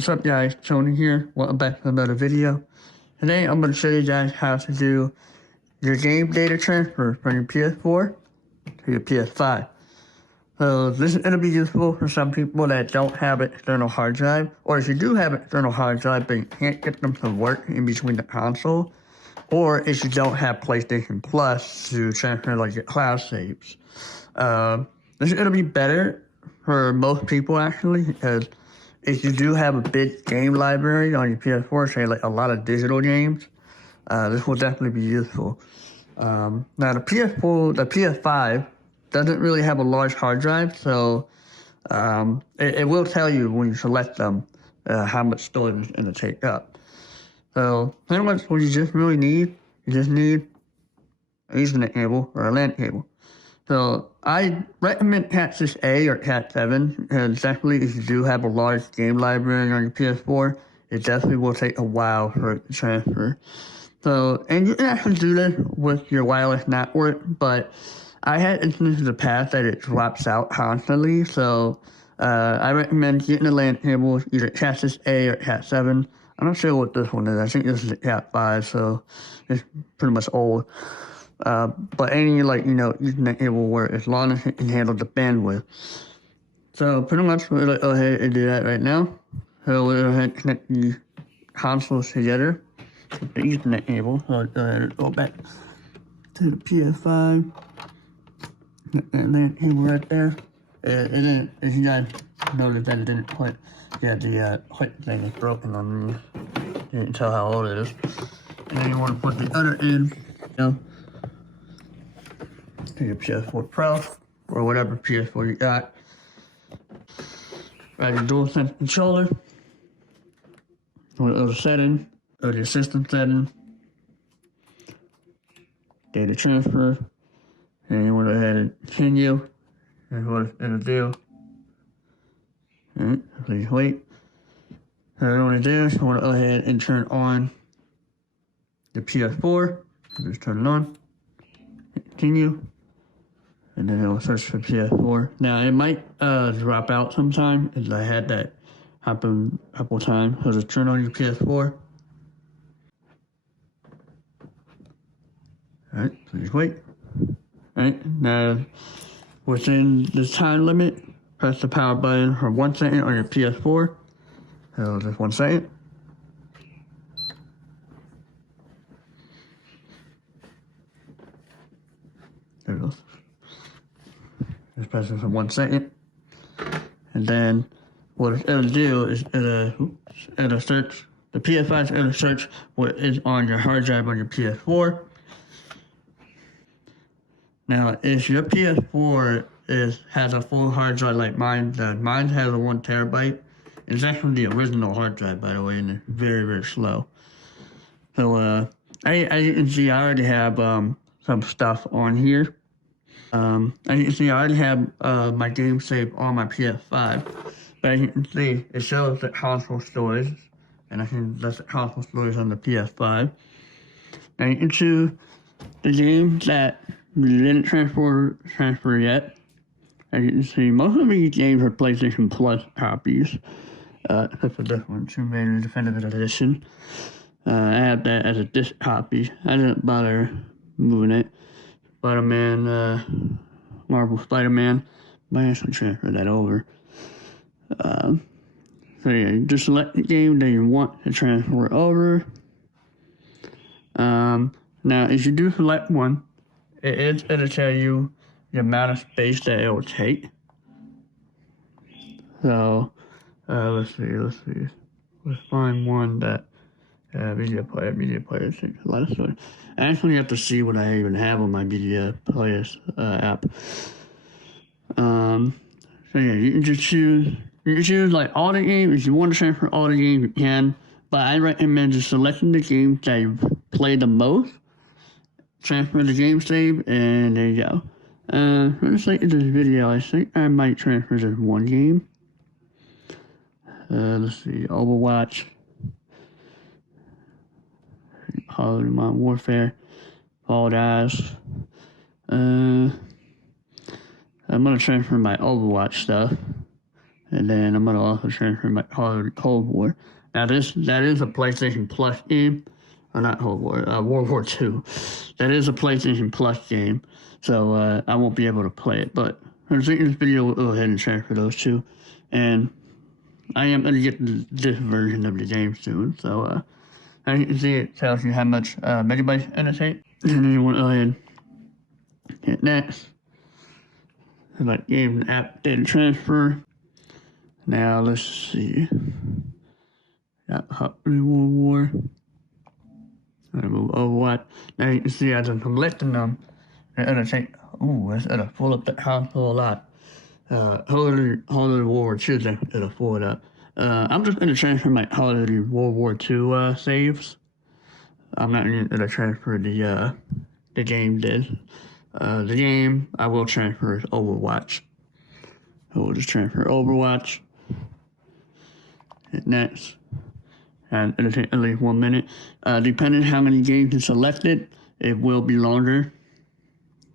What's up guys, Tony here, welcome back to another video. Today I'm going to show you guys how to do your game data transfer from your PS4 to your PS5. So this is going to be useful for some people that don't have an external hard drive, or if you do have an external hard drive but you can't get them to work in between the console, or if you don't have PlayStation Plus to transfer like your cloud saves. This is going to be better for most people actually, because if you do have a big game library on your PS4, say like a lot of digital games, this will definitely be useful. Now the PS5 doesn't really have a large hard drive, so it will tell you when you select them how much storage it's going to take up. So pretty much what you just really need, you just need an Ethernet cable or a LAN cable. So I recommend Cat6A or Cat7, because definitely if you do have a large game library on your PS4, it definitely will take a while for it to transfer. So, and you can actually do this with your wireless network, but I had instances in the past that it drops out constantly, so I recommend getting a LAN cable, either Cat6A or Cat7. I'm not sure what this one is. I think this is a Cat5, so it's pretty much old. But any Ethernet cable work as long as it can handle the bandwidth. So pretty much we're going to go ahead and do that right now. So we'll go ahead and connect the consoles together with the Ethernet cable. So let's go ahead and go back to the PS5. That LAN cable right there. It didn't, as you guys noticed that it didn't quite, the clip thing is broken on me. You can tell how old it is. And then you want to put the other end, to your PS4 Pro, or whatever PS4 you got. Grab your DualSense controller, go to the setting, go to your system setting, data transfer, and you want to go ahead and continue. That's what it's going to do. Alright, please wait. So what you want to do is you want to go ahead and turn on the PS4. Just turn it on. Continue. And then it'll search for PS4. Now it might drop out sometime, as I had that happen a couple times. So just turn on your PS4. Alright, please wait. Alright, now within the time limit, press the power button for 1 second on your PS4. So just 1 second. There it goes. Just press it for 1 second. And then what it'll do is it'll search, the PS5 is going to search what is on your hard drive on your PS4. Now, if your PS4 has a full hard drive like mine does, mine has a 1 terabyte. It's actually the original hard drive, by the way, and it's very, very slow. So, as you can see, I already have some stuff on here. As you can see, I already have my game saved on my PS5. But as you can see, it shows the console storage, and I can that's the console storage on the PS5. Now you can choose the games that you didn't transfer yet. As you can see, most of these games are PlayStation Plus copies, except for this one, Tomb Raider Definitive Edition. I have that as a disc copy. I didn't bother moving it. Spider-Man, Marvel Spider-Man, might actually transfer that over. So yeah, you just select the game that you want to transfer over. Now, if you do select one, it is going to tell you the amount of space that it will take. So, let's see. Let's find one that, media player takes a lot of storage. I actually have to see what I even have on my media players app. So yeah, you can just choose like all the games. If you want to transfer all the games, you can. But I recommend just selecting the games that you've played the most, transfer the game save, and there you go. For the sake of this video, I think I might transfer just one game. Let's see, Overwatch, Call of Modern Warfare, Fall Guys. I'm gonna transfer my Overwatch stuff. And then I'm gonna also transfer my Call of Duty Cold War. Now that is a PlayStation Plus game, or not Cold War, World War II. That is a PlayStation Plus game, so I won't be able to play it. But for this video, we'll go ahead and transfer those two, and I am gonna get this version of the game soon. So as you can see, it tells you how much megabytes in the tape, and then you want to go ahead and hit next. Select game and app data transfer. Now let's see. Got Hot World War. I'm gonna move Overwatch. Now you can see as I'm selecting them, it'll take. Ooh, it'll pull up the console a lot. Call of Duty World War II, it'll pull it up. I'm just gonna transfer my Call of Duty World War II saves. I'm not gonna transfer the game did. The game I will transfer is Overwatch. So we'll just transfer Overwatch. Hit next. And it'll take at least 1 minute. Depending on how many games you selected, it will be longer.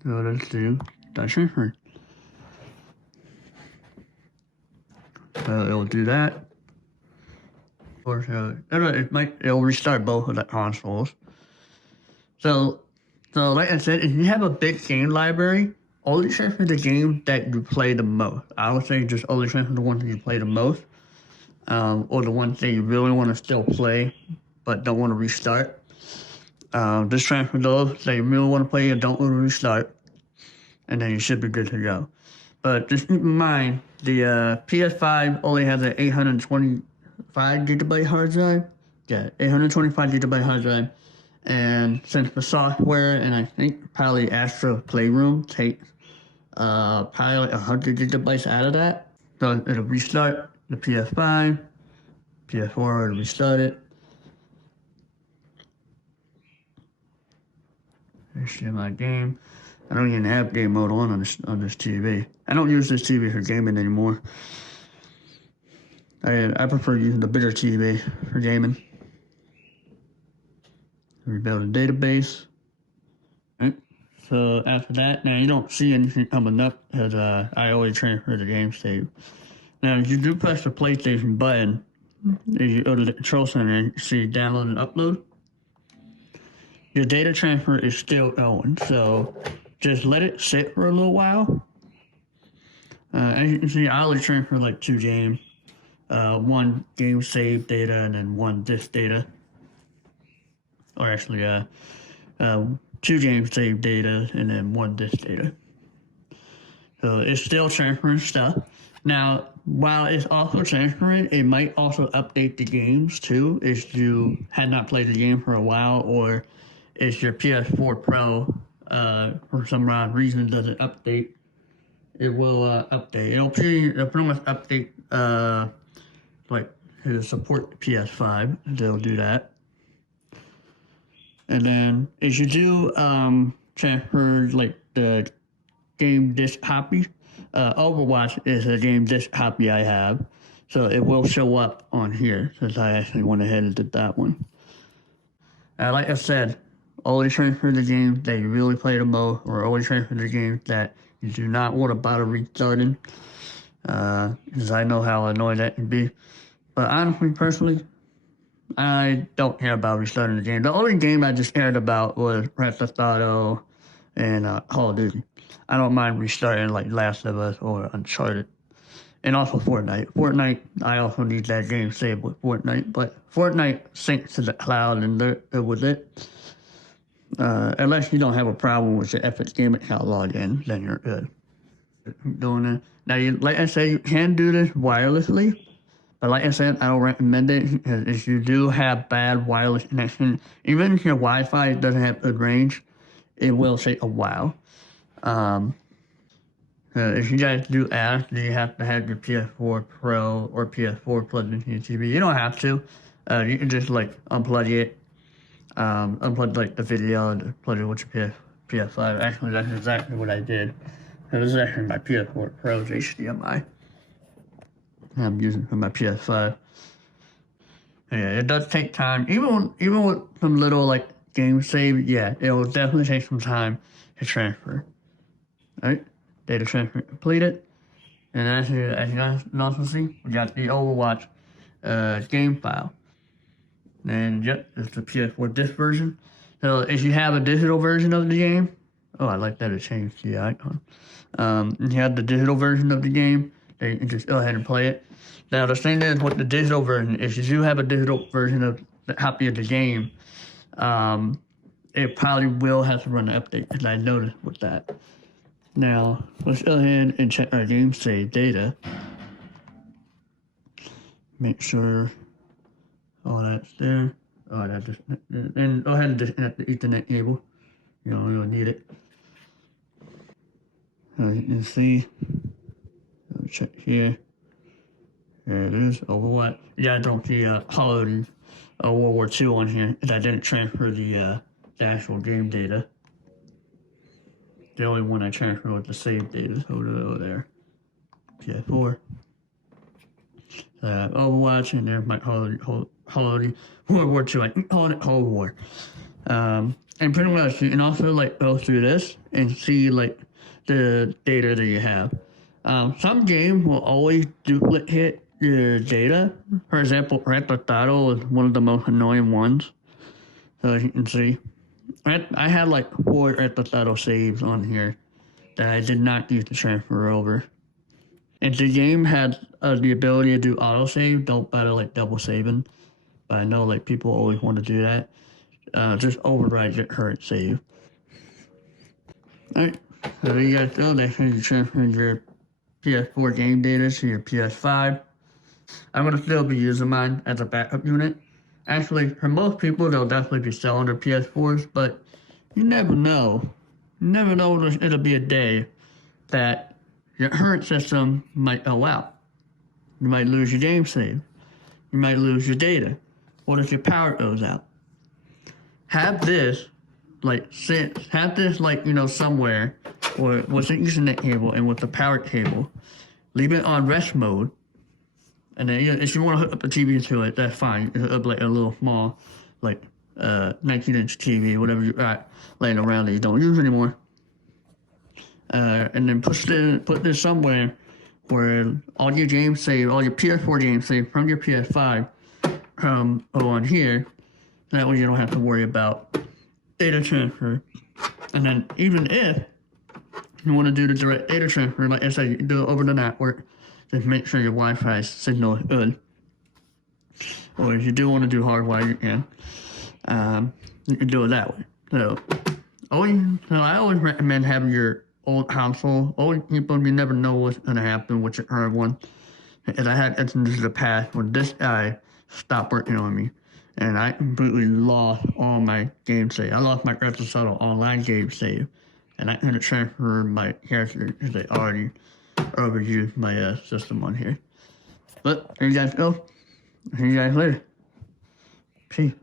So let's do that transfer. It'll do that. Or it'll restart both of the consoles. So like I said, if you have a big game library, only transfer the game that you play the most. I would say just only transfer the ones that you play the most. Or the ones that you really want to still play, but don't want to restart. Just transfer those that you really want to play and don't want to restart, and then you should be good to go. But just keep in mind, the PS5 only has an 825 gigabyte hard drive. Yeah, 825 gigabyte hard drive. And since the software and I think probably Astro Playroom takes probably like 100 gigabytes out of that, so it'll restart the PS5, PS4 will restart it. HDMI game. I don't even have game mode on this TV. I don't use this TV for gaming anymore. I prefer using the bigger TV for gaming. Rebuild a database. Right. So after that, now you don't see anything coming up because I always transfer the game save. Now, if you do press the PlayStation button, if you go to the control center and you see download and upload, your data transfer is still going. So just let it sit for a little while. As you can see, I only transfer like 2 games. One game save data and then one disk data. Or actually, 2 game save data and then 1 disk data. So it's still transferring stuff. Now, while it's also transferring, it might also update the games too if you had not played the game for a while, or if your PS4 Pro for some odd reason doesn't update. It will update. It'll pretty much update like to support the PS5. They'll do that. And then if you do transfer like the game disc copy, Overwatch is a game disc copy I have, so it will show up on here since I actually went ahead and did that one. Like I said, always transfer the games that you really play the most, or always transfer the games that you do not want to bother restarting, because I know how annoying that can be. But honestly, personally, I don't care about restarting the game. The only game I just cared about was Grand Theft Auto and Call of Duty. I don't mind restarting like Last of Us or Uncharted. And also Fortnite. Fortnite, I also need that game saved with Fortnite. But Fortnite syncs to the cloud and it was it. Unless you don't have a problem with your Epic Game account login, then you're good. Doing it. Now, like I said, you can do this wirelessly. But like I said, I don't recommend it because if you do have bad wireless connection, even if your Wi-Fi doesn't have good range, it will take a while. If you guys do ask, do you have to have your PS4 Pro or PS4 plugged into your TV? You don't have to. You can just like unplug it, unplug like the video and plug it with your PS5. Actually, that's exactly what I did. This is actually my PS4 Pro's HDMI. I'm using for my PS5. Yeah, it does take time. Even with some little like game save, yeah, it will definitely take some time to transfer. Alright, data transfer completed. And as you guys can also see, we got the Overwatch game file. And yep, it's the PS4 disc version. So if you have a digital version of the game, oh, I like that it changed the icon. If you have the digital version of the game, then you can just go ahead and play it. Now the thing is with the digital version, if you do have a digital version of the copy of the game, it probably will have to run an update, because I noticed with that. Now, let's go ahead and check our game save data. Make sure all that's there. Oh, that just, and go ahead and disconnect the Ethernet cable. You'll need it. As you can see, let me check here. There it is, Overwatch. Yeah, I don't see Call of Duty World War II on here, because I didn't transfer the actual game data. The only one I transferred was the save data, so over there. PS4. Overwatch, and there's my Call of Duty World War II. I can call it Cold War. And pretty much you can also like go through this and see like the data that you have. Some games will always duplicate your data. For example, Red Dead is one of the most annoying ones. So as you can see, I had like 4 Red Dead saves on here that I did not use to transfer over. If the game has the ability to do autosave, don't bother like double saving. But I know like people always want to do that. Just override your current save. Alright, so there you guys go. Next time you transfer your PS4 game data to your PS5. I'm going to still be using mine as a backup unit. Actually, for most people, they'll definitely be selling their PS4s, but you never know. You never know it'll be a day that your current system might go out. You might lose your game save. You might lose your data. What if your power goes out? Have this, somewhere, or with an Ethernet cable and with the power cable. Leave it on rest mode. And then if you want to hook up a TV to it, that's fine. Hook up like a little small, 19-inch TV, whatever you got laying around that you don't use anymore. And then put this somewhere where all your games save, all your PS4 games save from your PS5 come on here. That way you don't have to worry about data transfer. And then even if you want to do the direct data transfer, like I said, you can do it over the network. Just make sure your Wi-Fi signal is good. Or if you do want to do hardwire, you can. You can do it that way. So I always recommend having your old console. Old people, you never know what's going to happen with your current one. And I had instances in the past when this guy stopped working on me. And I completely lost all my game save. I lost my Grand Theft Auto Online game save. And I couldn't transfer my character because they already overused my system on here. But there you guys go. See you guys later. Peace.